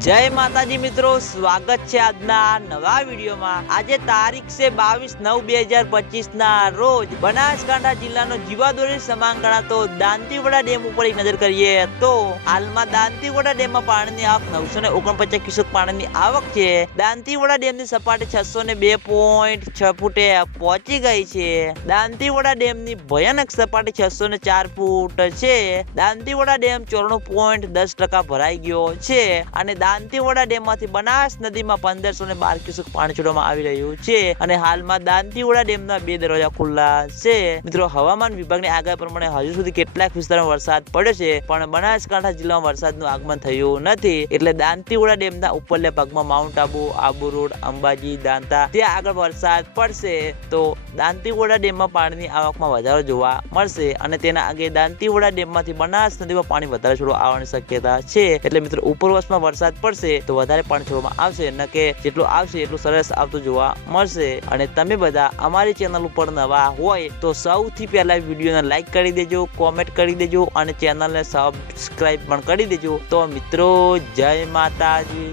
જય માતાજી મિત્રો, સ્વાગત છે આજના નવા વિડીયોમાં. આજે તારીખ છે બાવીસ નવ બે હજાર પચીસ ના રોજ બનાસકાંઠા જિલ્લાનો જીવાદોરી સમાન ગણાતો દાંતીવડા ડેમ ઉપર એક નજર કરીએ તો હાલમાં દાંતીવડા ડેમમાં પાણીની આવક નવસો ને ઓગણપચાસ ક્યુસેક પાણીની આવક છે. દાંતીવડા ડેમની સપાટી છસો ને બે પોઈન્ટ છ ફૂટે પહોંચી ગઈ છે. દાંતીવડા ડેમની ભયાનક સપાટી છસો ને ચાર ફૂટ છે. દાંતીવડા ડેમ ચોરાણું પોઈન્ટ દસ ટકા ભરાઈ ગયો છે અને દાંતીવડા ડેમમાંથી બનાસ નદીમાં પંદરસો ને બાર ક્યુસેક પાણી છોડવામાં આવી રહ્યું છે અને હાલમાં દાંતીવાડા ડેમના બે દરવાજા ખુલ્લા છે. મિત્રો, હવામાન વિભાગની આગાહી પ્રમાણે હજુ સુધી કેટલાક વિસ્તારમાં વરસાદ પડ્યો છે, પણ બનાસકાંઠા જિલ્લામાં વરસાદનું આગમન થયું નથી. એટલે દાંતીવાડા ડેમના ઉપરલા ભાગમાં માઉન્ટ આબુ આબુ રોડ, અંબાજી, દાંતા, ત્યાં આગળ વરસાદ પડશે. તો દાંતીવાડા ડેમમાં પાણીની આવકમાં વધારો જોવા મળશે અને તેના આગે દાંતીવાડા ડેમમાંથી બનાસ નદીમાં પાણી વધારે છોડવા આવવાની શક્યતા છે. એટલે મિત્રો, ઉપરવાસમાં વરસાદ પડશે તો વધારે પાણી છોડવામાં આવશે. ન કે જેટલું આવશે એટલું સરસ આવતું જોવા મળશે. અને તમે બધા અમારી ચેનલ ઉપર નવા હોય તો સૌથી પહેલા વિડીયોને લાઈક કરી દેજો, કોમેન્ટ કરી દેજો અને ચેનલને સબસ્ક્રાઈબ પણ કરી દેજો. તો મિત્રો, જય માતાજી.